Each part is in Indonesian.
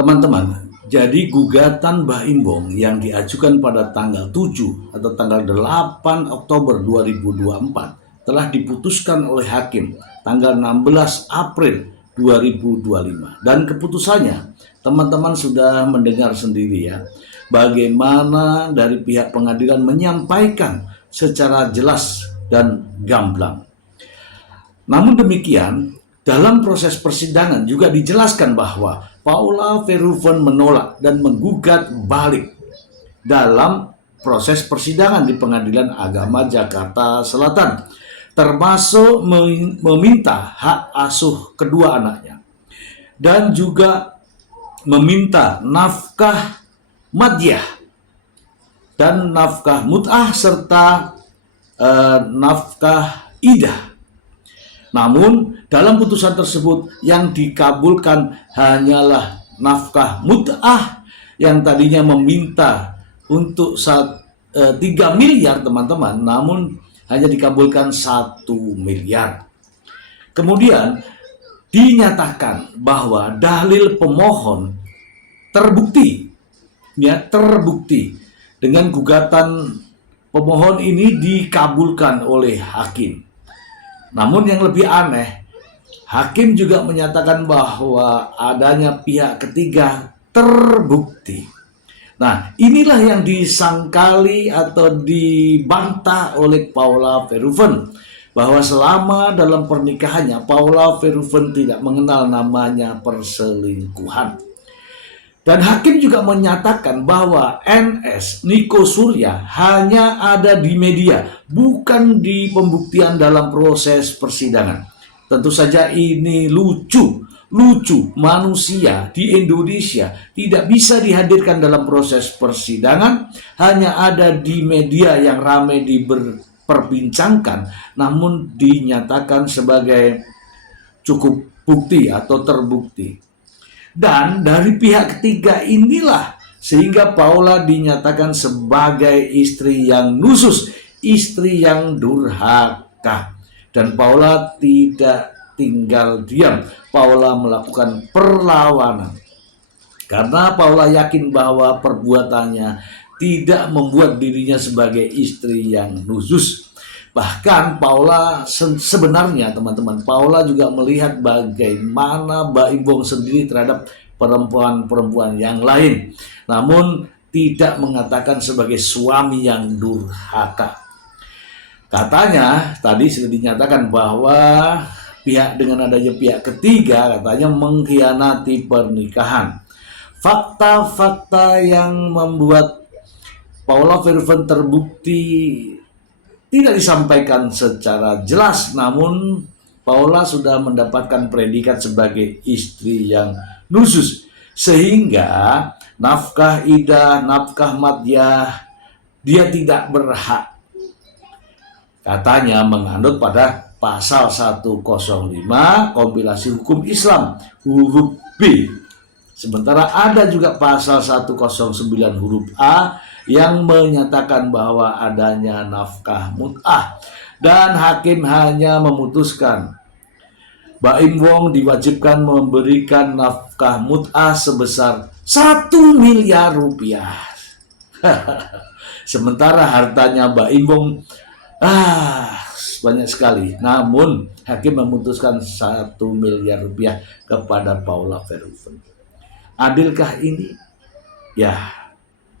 Teman-teman, jadi gugatan Baim Wong yang diajukan pada tanggal 7 atau tanggal 8 Oktober 2024 telah diputuskan oleh hakim tanggal 16 April 2025. Dan keputusannya, teman-teman sudah mendengar sendiri ya, bagaimana dari pihak pengadilan menyampaikan secara jelas dan gamblang. Namun demikian, dalam proses persidangan juga dijelaskan bahwa Paula Verhoeven menolak dan menggugat balik dalam proses persidangan di Pengadilan Agama Jakarta Selatan, termasuk meminta hak asuh kedua anaknya dan juga meminta nafkah madyah dan nafkah mut'ah serta nafkah idah. Namun dalam putusan tersebut yang dikabulkan hanyalah nafkah mut'ah yang tadinya meminta untuk 3 miliar teman-teman, namun hanya dikabulkan 1 miliar. Kemudian dinyatakan bahwa dalil pemohon terbukti dengan gugatan pemohon ini dikabulkan oleh hakim. Namun yang lebih aneh, hakim juga menyatakan bahwa adanya pihak ketiga terbukti. Nah, inilah yang disangkali atau dibantah oleh Paula Verhoeven, bahwa selama dalam pernikahannya Paula Verhoeven tidak mengenal namanya perselingkuhan. Dan hakim juga menyatakan bahwa NS Niko Surya hanya ada di media, bukan di pembuktian dalam proses persidangan. Tentu saja ini lucu manusia di Indonesia tidak bisa dihadirkan dalam proses persidangan, hanya ada di media yang ramai diperbincangkan, namun dinyatakan sebagai cukup bukti atau terbukti. Dan dari pihak ketiga inilah sehingga Paula dinyatakan sebagai istri yang nusus, istri yang durhaka. Dan Paula tidak tinggal diam. Paula melakukan perlawanan. Karena Paula yakin bahwa perbuatannya tidak membuat dirinya sebagai istri yang nusus. Bahkan Paula sebenarnya teman-teman, Paula juga melihat bagaimana Baim Wong sendiri terhadap perempuan-perempuan yang lain, namun tidak mengatakan sebagai suami yang durhaka. Katanya tadi sudah dinyatakan bahwa dengan adanya pihak ketiga katanya mengkhianati pernikahan. Fakta-fakta yang membuat Paula Verhoeven terbukti tidak disampaikan secara jelas, namun Paula sudah mendapatkan predikat sebagai istri yang nusus, sehingga nafkah idah, nafkah madyah dia tidak berhak. Katanya menganut pada pasal 105 kompilasi hukum Islam huruf B. Sementara ada juga pasal 109 huruf A yang menyatakan bahwa adanya nafkah mut'ah, dan hakim hanya memutuskan Baim Wong diwajibkan memberikan nafkah mut'ah sebesar 1 miliar rupiah. Sementara hartanya Baim Wong banyak sekali, namun hakim memutuskan 1 miliar rupiah kepada Paula Verhoeven. Adilkah ini? Ya,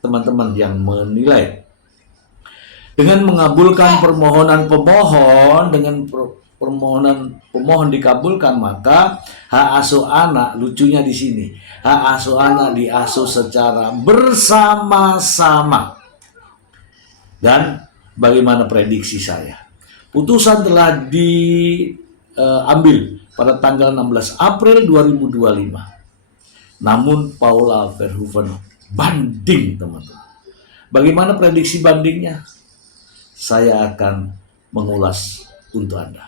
teman-teman yang menilai. Dengan mengabulkan permohonan pemohon, dengan permohonan pemohon dikabulkan, maka hak asuh anak, lucunya di sini, hak asuh anak diasuh secara bersama-sama. Dan bagaimana prediksi saya? Putusan telah diambil pada tanggal 16 April 2025. Namun Paula Verhoeven banding, teman-teman. Bagaimana prediksi bandingnya? Saya akan mengulas untuk Anda.